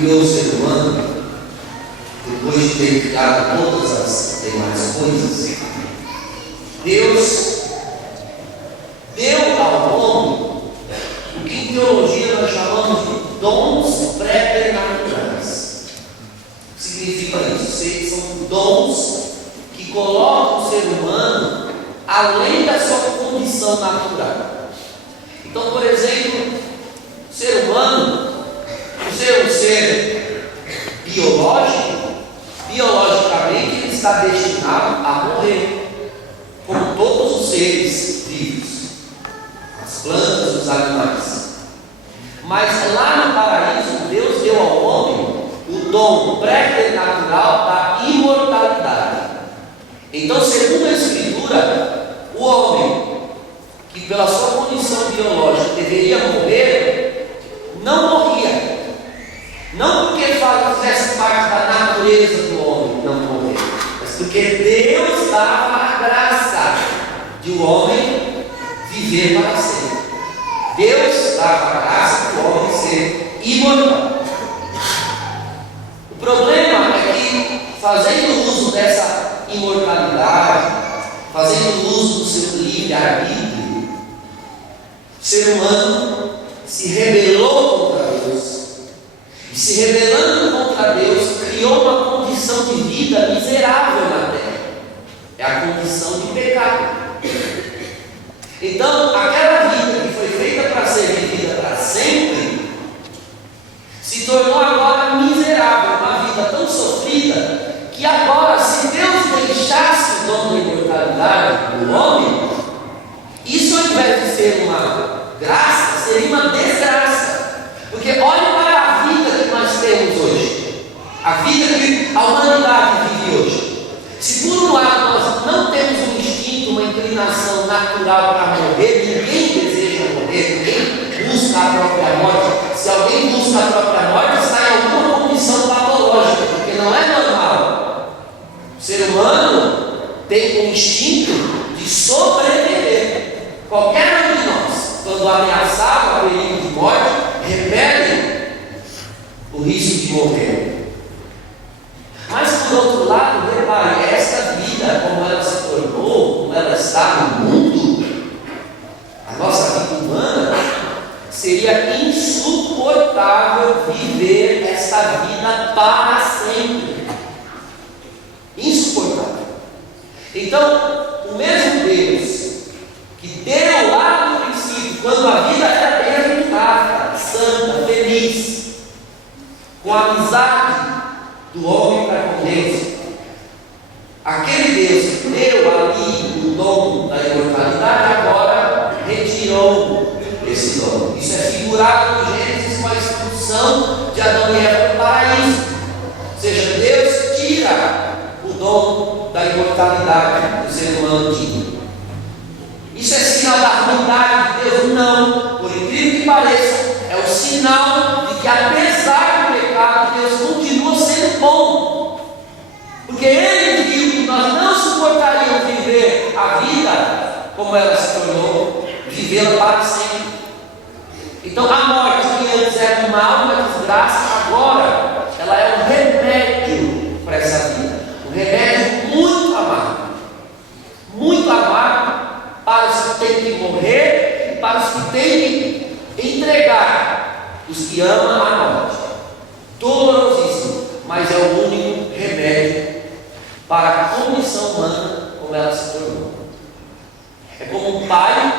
criou o ser humano, depois de ter criado todas as demais coisas, Deus deu ao homem o que em teologia nós chamamos de dons preternaturais. O que significa isso? São dons que colocam o ser humano além da sua condição natural. Então, por exemplo, o ser humano, por ser um ser biológico, biologicamente ele está destinado a morrer, como todos os seres vivos, as plantas, os animais. Mas lá no paraíso, Deus deu ao homem o dom preternatural da imortalidade. Então, segundo a Escritura, o homem que pela sua condição biológica deveria morrer, não morria. Não porque fizesse parte da natureza do homem não morrer, mas porque Deus dava a graça de o homem viver para sempre. Deus dava a graça do homem ser imortal. O problema é que, fazendo uso dessa imortalidade, fazendo uso do seu livre-arbítrio, o ser humano se rebelou contra Deus. E se rebelando contra Deus, criou uma condição de vida miserável na terra. É a condição de pecado. Então, aquela vida que foi feita para ser vivida para sempre, se tornou agora miserável, uma vida tão sofrida, que agora, se Deus deixasse o dom da imortalidade do homem, isso, ao invés de ser uma graça, seria uma desgraça. Porque olhe para a vida que nós temos hoje, a vida que a humanidade vive hoje. Se por um lado nós não temos um instinto, uma inclinação natural para morrer, ninguém deseja morrer, ninguém busca a própria morte. Se alguém busca a própria morte, está em alguma condição patológica, porque não é normal. O ser humano tem um instinto de sobreviver. Qualquer um de nós, quando ameaçado a perigo de morte, repele o risco de morrer. Mas, por outro lado, repare, essa vida, como ela se tornou, como ela está no mundo, a nossa vida humana, seria insuportável viver esta vida para sempre. Insuportável. Então, o mesmo Deus que deu lá no princípio, quando a vida era bem-aventurada, santa, feliz, com a amizade do homem para com Deus, aquele Deus que deu ali o dom da imortalidade, agora retirou esse dom. Isso é figurado no Gênesis com a expulsão de Adão e Eva do paraíso. Ou seja, Deus tira o dom da imortalidade do ser humano tinha. Isso é sinal da ruindade de Deus? Não. Por incrível que pareça, é o sinal de que, apesar do pecado, Deus continua sendo bom. Porque Ele viu que nós não suportaríamos viver a vida como ela se tornou, vivê-la para sempre. Então, a morte, que antes era um mal, uma desgraça, agora ela é um remédio para essa vida. Um remédio muito amargo. Muito amargo para os que têm que morrer e para os que têm que entregar os que amam a morte. Dolorosíssimo, mas é o único remédio para a condição humana como ela se tornou. É como um pai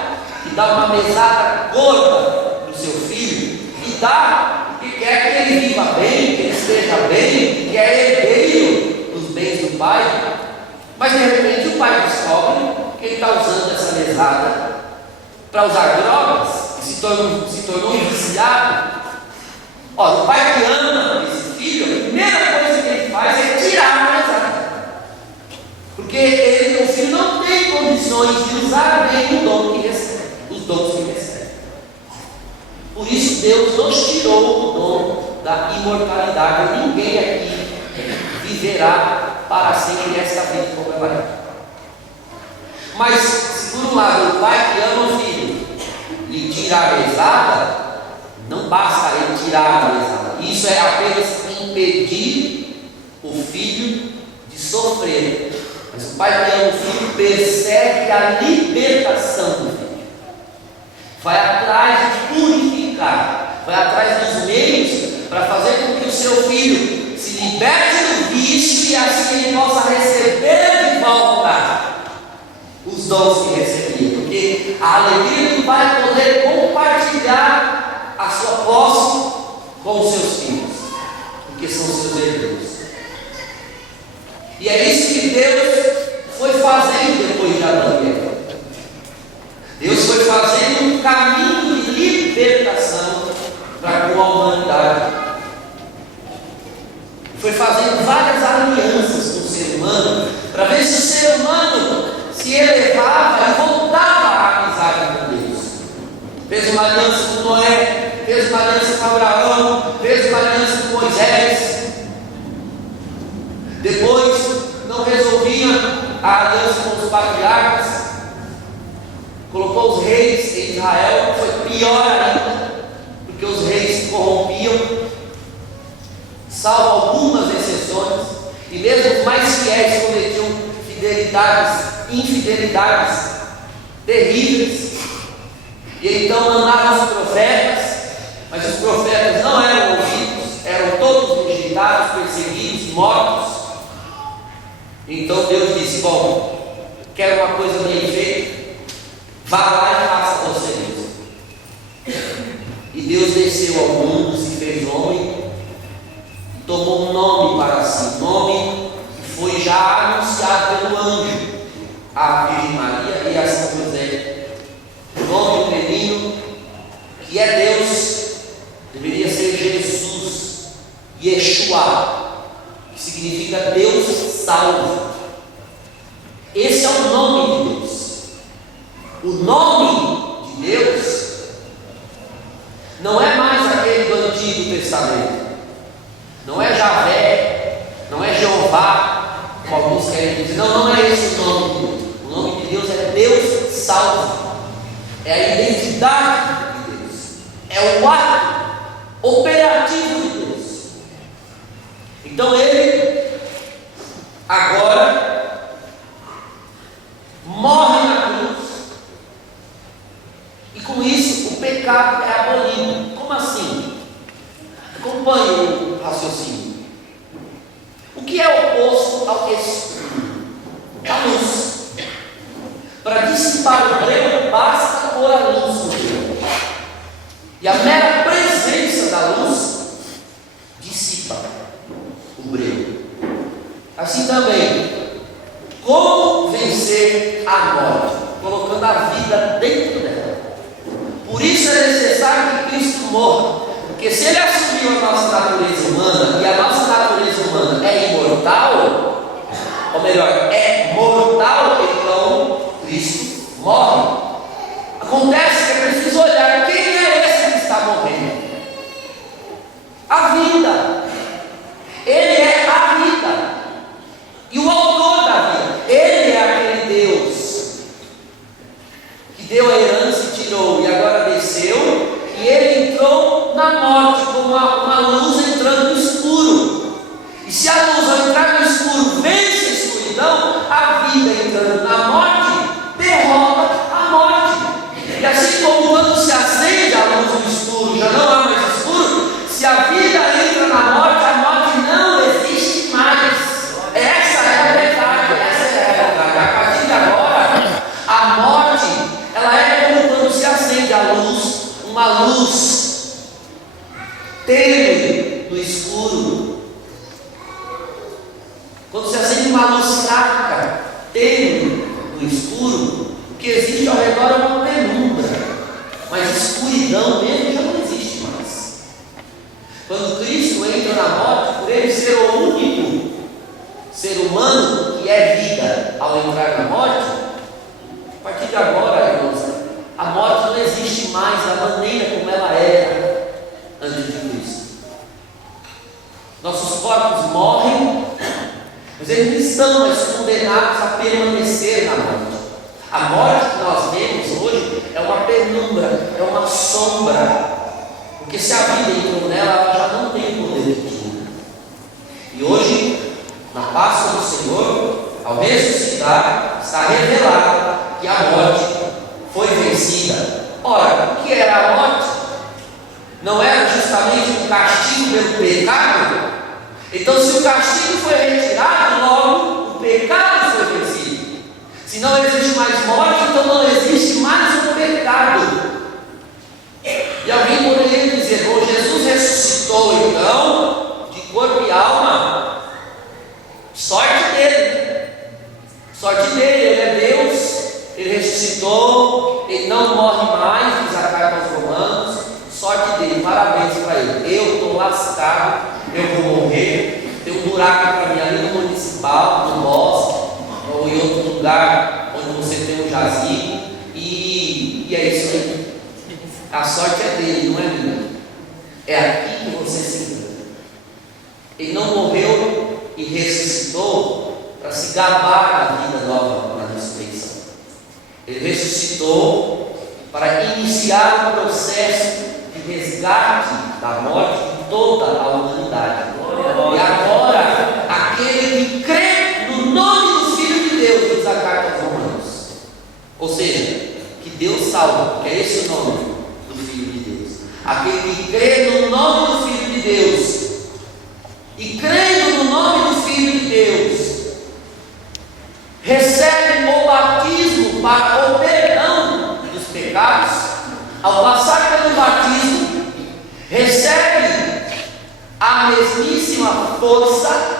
que dá uma mesada gorda para o seu filho e dá porque quer que ele viva bem, que ele esteja bem, que é herdeiro dos bens do pai. Mas de repente o pai descobre que ele está usando essa mesada para usar drogas e se tornou um viciado. O pai que ama esse filho, a primeira coisa que ele faz é tirar a mesada, porque o filho não tem condições de usar bem o dom que recebe, os dons que recebe. Por isso Deus nos tirou o dom da imortalidade. Ninguém aqui viverá para sempre esta vida como ela é. Mas, se por um lado o pai que ama o filho lhe tira a mesada, Não basta ele tirar a mesada. Isso é apenas impedir o filho de sofrer. Mas o pai que ama o filho persegue a libertação do filho. Vai atrás de purificar, vai atrás dos meios para fazer com que o seu filho se liberte do vício e assim ele possa receber de volta os dons que recebia. Porque a alegria do pai é poder compartilhar a sua posse com os seus filhos, porque são seus herdeiros. E é isso que Deus foi fazendo depois de Adão e Eva. Deus foi fazendo um caminho de libertação para com a humanidade. Foi fazendo várias alianças com o ser humano, para ver se o ser humano se elevava e voltava à amizade com Deus. Fez uma aliança com Noé, fez uma aliança com Abraão, fez uma aliança com Moisés. Depois não resolvia a aliança com os patriarcas, colocou os reis em Israel, foi pior ainda, porque os reis se corrompiam, salvo algumas exceções, e mesmo os mais fiéis cometiam infidelidades terríveis. E então mandaram os profetas, mas os profetas não eram ouvidos, eram todos rejeitados, perseguidos, mortos. Então Deus disse: bom, quer uma coisa bem feita? Vá lá e faça você mesmo. E Deus desceu ao mundo, se fez homem, e tomou um nome para si, nome que foi já anunciado pelo anjo à Virgem Maria e a São José. O nome do menino, que é Deus, deveria ser Jesus, Yeshua, que significa Deus salva. Esse é o nome de Deus. O nome de Deus não é mais aquele do Antigo Testamento. Não é Javé, não é Jeová, como alguns querem dizer. Não é esse o nome de Deus. O nome de Deus é Deus salva. É a identidade de Deus. É o ato operativo de Deus. Então ele agora morre na cruz. E com isso o pecado é abolido. Como assim? Acompanhe o raciocínio. O que é oposto ao escuro? A luz. Para dissipar o breu, basta pôr a luz no breu. E a mera presença da luz dissipa o breu. Assim também, como vencer a morte? Colocando a vida dentro dela. Por isso é necessário que Cristo morra. Porque se ele assumiu a nossa natureza humana, e a nossa natureza humana é imortal, ou melhor, é mortal, então Cristo morre. Acontece que é preciso olhar quem é esse que está morrendo. A vida. Ele é a vida. E o autor da vida. Ele é aquele Deus que deu a herança e tirou, e agora desceu, e ele entrou na morte como uma luz entrando no escuro. E se a luz ao entrar no escuro vence a escuridão, a vida entrando na morte derrota a morte. E assim como quando se acende a luz no escuro, já não há mais escuro, se a vida entra na morte, a morte não existe mais. Essa é a verdade, essa é a verdade. A partir de agora, a morte, ela é como quando se acende a luz, uma luz tênue no escuro. Quando se acende uma luz fraca, tênue no escuro, o que existe ao redor é uma penumbra, mas escuridão mesmo já não existe mais. Quando Cristo entra na morte, por ele ser o único ser humano que é vida ao entrar na morte, a partir de agora, irmãos, a morte não existe mais da maneira como ela era antes de Cristo. Nossos corpos morrem, mas eles não estão mais condenados a permanecer na morte. A morte que nós vemos hoje é uma penumbra, é uma sombra. O Porque se a vida entrou nela, ela já não tem o poder de julgar. E hoje, na Páscoa do Senhor, ao ressuscitar, está revelado que a morte foi vencida. Ora, o que era a morte? Não era justamente um castigo pelo pecado? Então, se o castigo foi retirado, logo o pecado foi vencido. Se não existe mais morte, então não existe mais o pecado. E alguém poderia dizer: bom, Jesus ressuscitou então, de corpo e alma. Sorte dele, ele é Deus, ele ressuscitou, ele não morre mais, diz a carta aos Romanos. Sorte dele, parabéns para ele. Eu estou lascado, eu vou morrer. Tem um buraco para mim ali no municipal, no bosque, ou em outro lugar onde você tem um jazigo, e é isso aí. A sorte é dele, não é minha. É aqui que você se engana. Ele não morreu e ressuscitou para se gabar da vida nova na ressurreição. Ele ressuscitou para iniciar o processo de resgate da morte de toda a humanidade. E agora, aquele que crê no nome do Filho de Deus, diz a carta aos Romanos, ou seja, que Deus salva, porque é esse o nome do Filho de Deus. Aquele que crê no nome do Filho de Deus, e crendo no nome do Filho de Deus, recebe o batismo para o perdão dos pecados. Ao passar pelo batismo, recebe a mesmíssima força,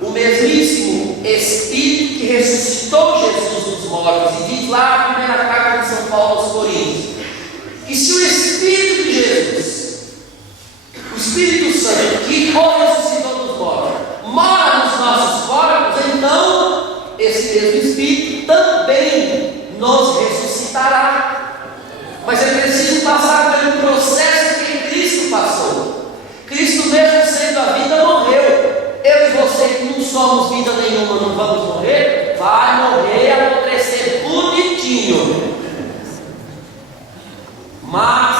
o mesmíssimo Espírito que ressuscitou Jesus dos mortos. E diz lá a primeira carta de São Paulo aos Coríntios, que se o Espírito de Jesus, o Espírito Santo, que ressuscitou dos mortos, mora nos nossos corpos, então esse mesmo Espírito também nos ressuscitará. Mas é preciso passar pelo processo que Cristo passou. Cristo, mesmo sendo a vida, morreu. Eu e você, que não somos vida nenhuma, não vamos morrer? Vai morrer, apodrecer bonitinho. Mas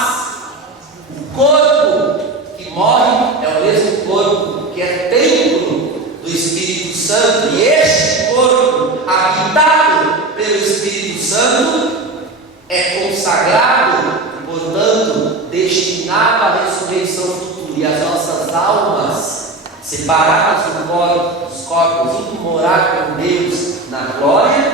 o corpo que morre é o mesmo corpo que é templo do Espírito Santo. E este corpo, habitado pelo Espírito Santo, é consagrado, portanto, destinado à ressurreição futura. E as nossas almas, separadas dos corpos, indo morar com Deus na glória,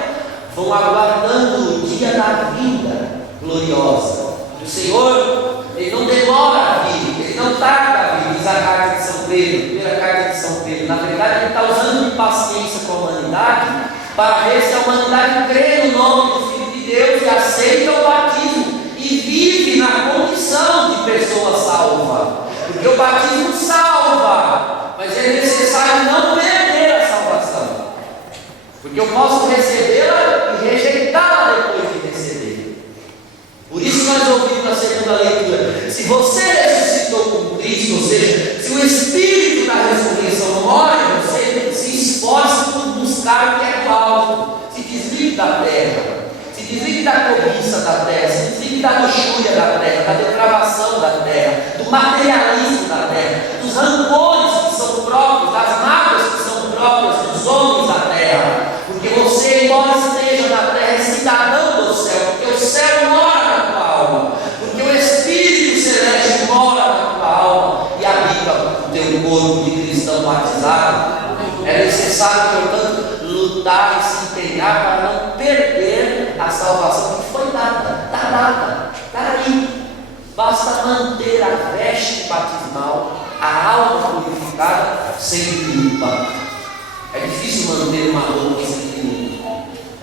vão aguardando o dia da vinda gloriosa. O Senhor, Ele não demora a vir, Ele não tarda a vir, diz a carta de São Pedro, primeira carta de São Pedro. Na verdade, Ele está usando de paciência com a humanidade, para ver se a humanidade crê no nome do Filho de Deus e aceita o batismo e vive na condição de pessoa salva. Porque o batismo salva, mas é necessário não perder a salvação, porque eu posso recebê-la e rejeitá-la depois de receber. Por isso nós ouvimos na segunda leitura: se você ressuscitou com Cristo, ou seja, se o Espírito da ressurreição mora em você, se esforce por buscar o que é do alto, se desligue da terra, se desligue da cobiça da terra, se desligue da luxúria da terra, da depravação da terra, do materialismo da terra, dos rancores que são próprios, das mágoas que são próprias dos homens da terra. Porque você, embora esteja na terra, é cidadão do céu, porque o céu mora na tua alma, porque o Espírito Celeste mora na tua alma e habita o teu corpo de cristão batizado. É necessário, portanto, lutar e se empenhar para não perder a salvação que foi dada, está dada, está aí. Basta manter a veste batismal, a alma purificada, sempre limpa. É difícil manter uma roupa sempre limpa.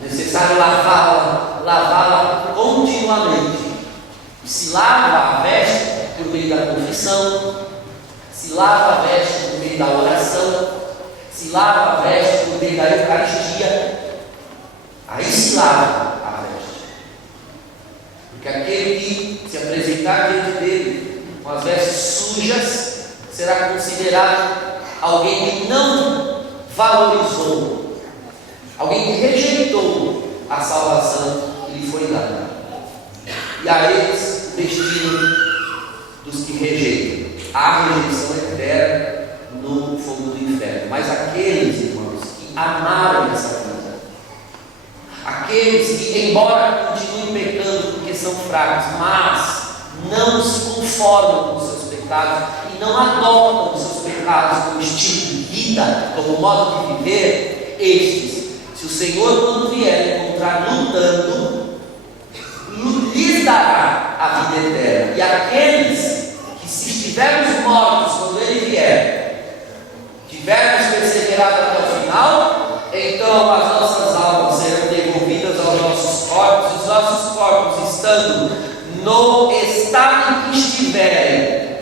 É necessário lavá-la continuamente. E se lava a veste por meio da confissão, se lava a veste por meio da oração, se lava a veste por meio da Eucaristia. Aí se lava a veste. Porque aquele que se apresentar diante dele com as vestes sujas será considerado alguém que não valorizou, alguém que rejeitou a salvação que lhe foi dada. E a eles o destino dos que rejeitam. Há rejeição eterna no fogo do inferno. Mas aqueles, irmãos, que amaram essa vida, aqueles que, embora continuem pecando porque são fracos, mas não se conformam com os seus pecados e não adotam os seus pecados como estilo de vida, como modo de viver, estes, se o Senhor, quando vier encontrar lutando, lhes dará a vida eterna. E aqueles que, se estivermos mortos quando Ele vier, tivermos perseverado até o final, então as nossas almas serão devolvidas aos nossos corpos, e os nossos corpos, estando no estado em que estiverem,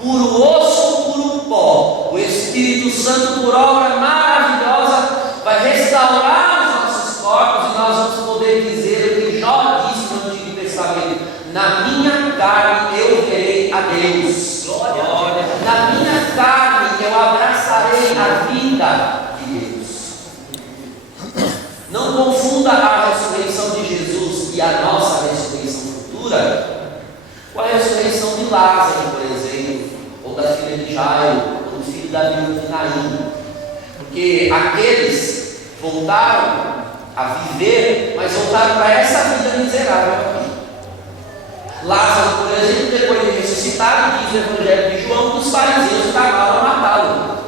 puro osso, puro pó, o Espírito Santo, por obra maravilhosa, vai restaurar os nossos corpos, e nós vamos poder dizer o que Jó disse no Antigo Testamento: na minha carne eu verei a Deus, na minha carne eu abraçarei a vida de Deus. Não confunda a ressurreição de Jesus e a nossa ressurreição futura com a ressurreição de Lázaro, por exemplo, ou da filha de Jairo, ou do filho da viúva de Naim, porque aqueles voltaram a viver, mas voltaram para essa vida miserável aqui. Lázaro, por exemplo, depois de ressuscitado, diz o Evangelho de João, que os fariseus tramaram a matá-lo.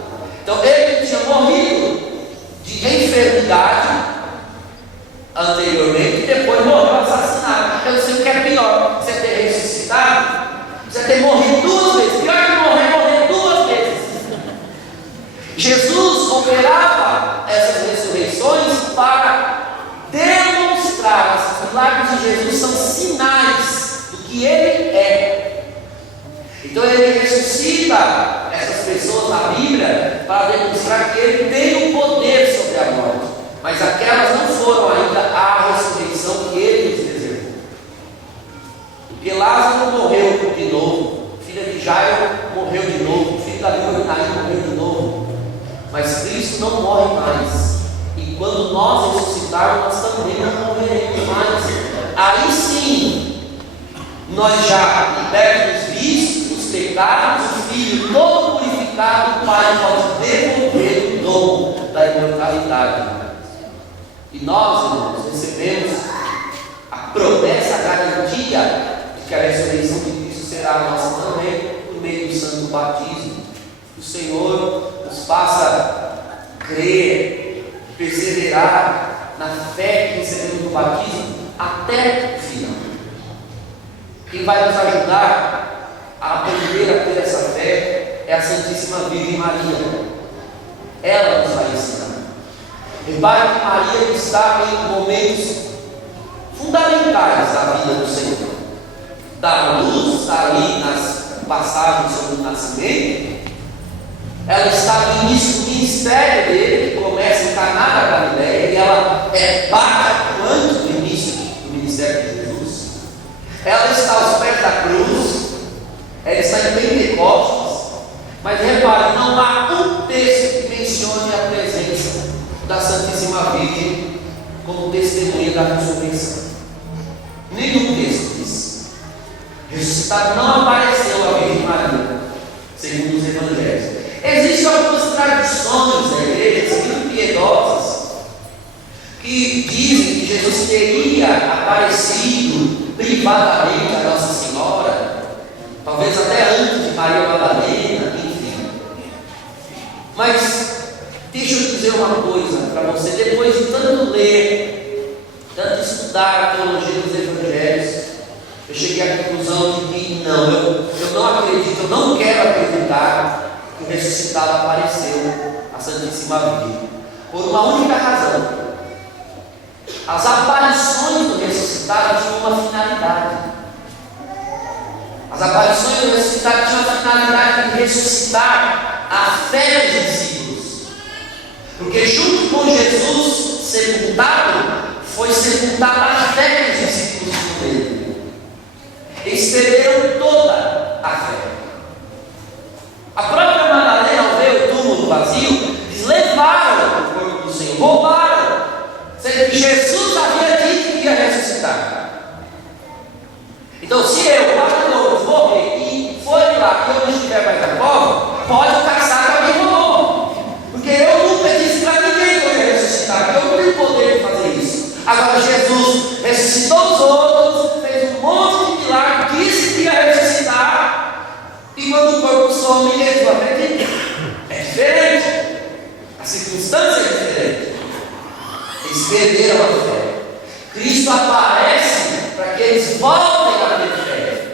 Então ele tinha morrido de enfermidade anteriormente e depois morreu assassinado. Eu não sei o que é pior: você ter ressuscitado, você ter morrido duas vezes. Pior que morrer duas vezes. Jesus operava essas ressurreições para demonstrar. Os milagres de Jesus são sinais do que Ele é. Então Ele ressuscita essas pessoas na Bíblia para demonstrar que Ele tem o poder sobre a morte. Mas aquelas não foram ainda a ressurreição que Ele lhes reservou. Porque Lázaro morreu de novo, filha de Jairo morreu de novo, filho da viúva de Naim morreu de novo. Mas Cristo não morre mais. E quando nós ressuscitarmos, nós também não morreremos mais. Aí sim, nós já libertos dos vícios, dos pecados, o Filho todo purificado, o Pai pode devolver o dom da imortalidade. E nós, irmãos, recebemos a promessa, a garantia de que a ressurreição de Cristo será a nossa também, por meio do santo batismo. O Senhor nos faça crer, perseverar na fé que recebemos no batismo até o final. Quem vai nos ajudar a aprender a ter essa fé é a Santíssima Virgem Maria. Ela nos vai ensinar. Repare que Maria está em momentos fundamentais da vida do Senhor. Dar luz, está ali nas passagens sobre o nascimento. Ela está no início do ministério dele, que começa em Caná da Galileia, e ela bate antes do início do ministério de Jesus. Ela está aos pés da cruz, ela está em Pentecostes, mas repare, não há um texto que mencione a presença da Santíssima Virgem como testemunha da ressurreição. Nenhum texto diz. Ressuscitado não apareceu a Virgem Maria, segundo os Evangelhos. Existem algumas tradições da igreja, muito piedosas, que dizem que Jesus teria aparecido privadamente a Nossa Senhora, talvez até antes de Maria Madalena, enfim. Mas deixa eu dizer uma coisa para você: depois de tanto ler, tanto estudar a teologia dos Evangelhos, eu cheguei à conclusão de que eu não acredito, eu não quero acreditar que o ressuscitado apareceu à Santíssima Virgem, por uma única razão: as aparições do ressuscitado tinham uma finalidade. As aparições do ressuscitado tinham a finalidade de ressuscitar a fé dos discípulos, porque junto com Jesus sepultado, foi sepultada a fé dos discípulos dele. Eles perderam toda a fé. A própria Madalena, ao ver o túmulo vazio, eles levaram o corpo do Senhor, roubaram, sendo que Jesus havia dito que ia ressuscitar. Então, se eu, pastor, morrer e estiver mais na cova, pode caçar que alguém roubou. Porque eu nunca disse para ninguém que eu ia ressuscitar, porque eu não tenho poder de fazer isso. Agora Jesus ressuscitou os outros, fez um monte de milagre, disse que ia ressuscitar, e quando o corpo some, eles não acreditam. É diferente. A circunstância é diferente. Eles perderam a fé. Cristo aparece para que eles voltem a ter fé.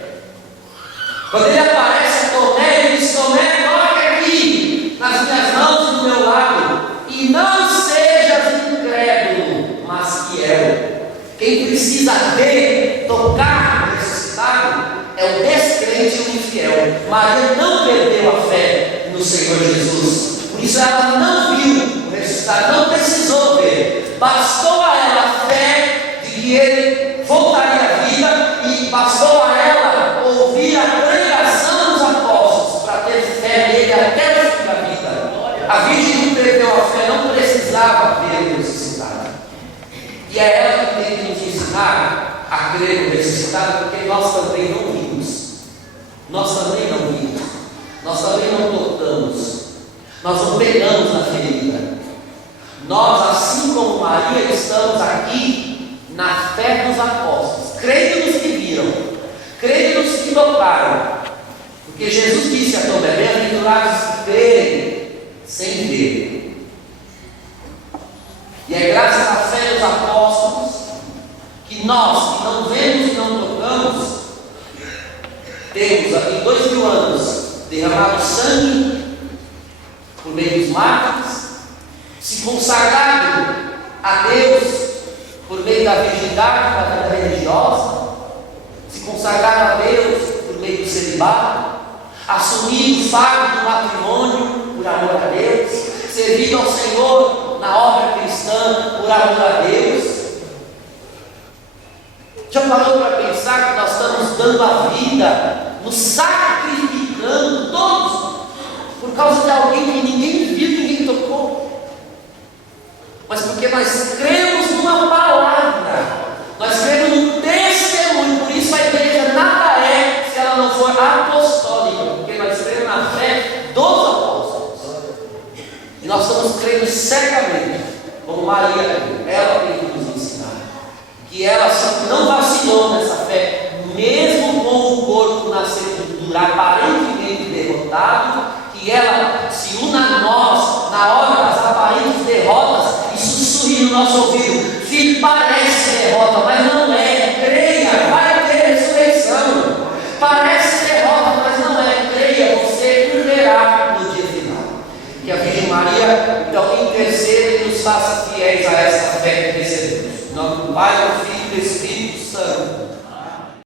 Quando ele aparece a Tomé, ele diz: Tomé, toque aqui nas minhas mãos e do meu lado, e não sejas incrédulo, mas fiel. Quem precisa ver, tocar no ressuscitado é o descrente e o infiel. Maria não perdeu a fé no Senhor Jesus, por isso ela não viu o ressuscitado, não precisou ver, bastou a ela a fé de que ele voltaria à vida, e bastou a ela ouvir a pregação dos apóstolos para ter fé nele até o fim da vida. A Virgem que perdeu a fé não precisava ver o ressuscitado, e é ela que tem que nos ensinar a crer no ressuscitado, porque nós também não vimos, nós também não vimos, nós também não tocamos, nós não pegamos na ferida. Nós, assim como Maria, estamos aqui na fé dos apóstolos, crendo nos que viram, crendo nos que tocaram, porque Jesus disse a Tomé: bem-aventurados que creem sem ver. E é graças à fé dos apóstolos que nós, que não vemos e não tocamos, temos aqui 2000 anos derramado sangue por meio dos mártires, se consagrado a Deus por meio da virgindade, da vida religiosa, se consagrado a Deus por meio do celibato, assumido o fardo do matrimônio por amor a Deus, servido ao Senhor na obra cristã por amor a Deus. Já parou para pensar que nós estamos dando a vida, nos sacrificando todos por causa de alguém que ninguém viu, ninguém tocou, mas porque nós cremos numa palavra, nós cremos num testemunho. Por isso a igreja nada é se ela não for apostólica, porque nós cremos na fé dos apóstolos, e nós estamos crendo cegamente, como Maria, ela tem que nos ensinar, que ela não vacilou nessa fé, mesmo com o corpo nascendo aparentemente derrotado, que ela se una a nós na hora das aparentes derrotas e sussurre no nosso ouvido: filho, parece derrota, mas não é, creia, vai ter ressurreição. Parece derrota, mas não é, creia, você verá no dia final. Que a Virgem Maria então interceda e nos faça fiéis a essa fé que recebemos. Em nome do Pai, do Filho e do Espírito Santo.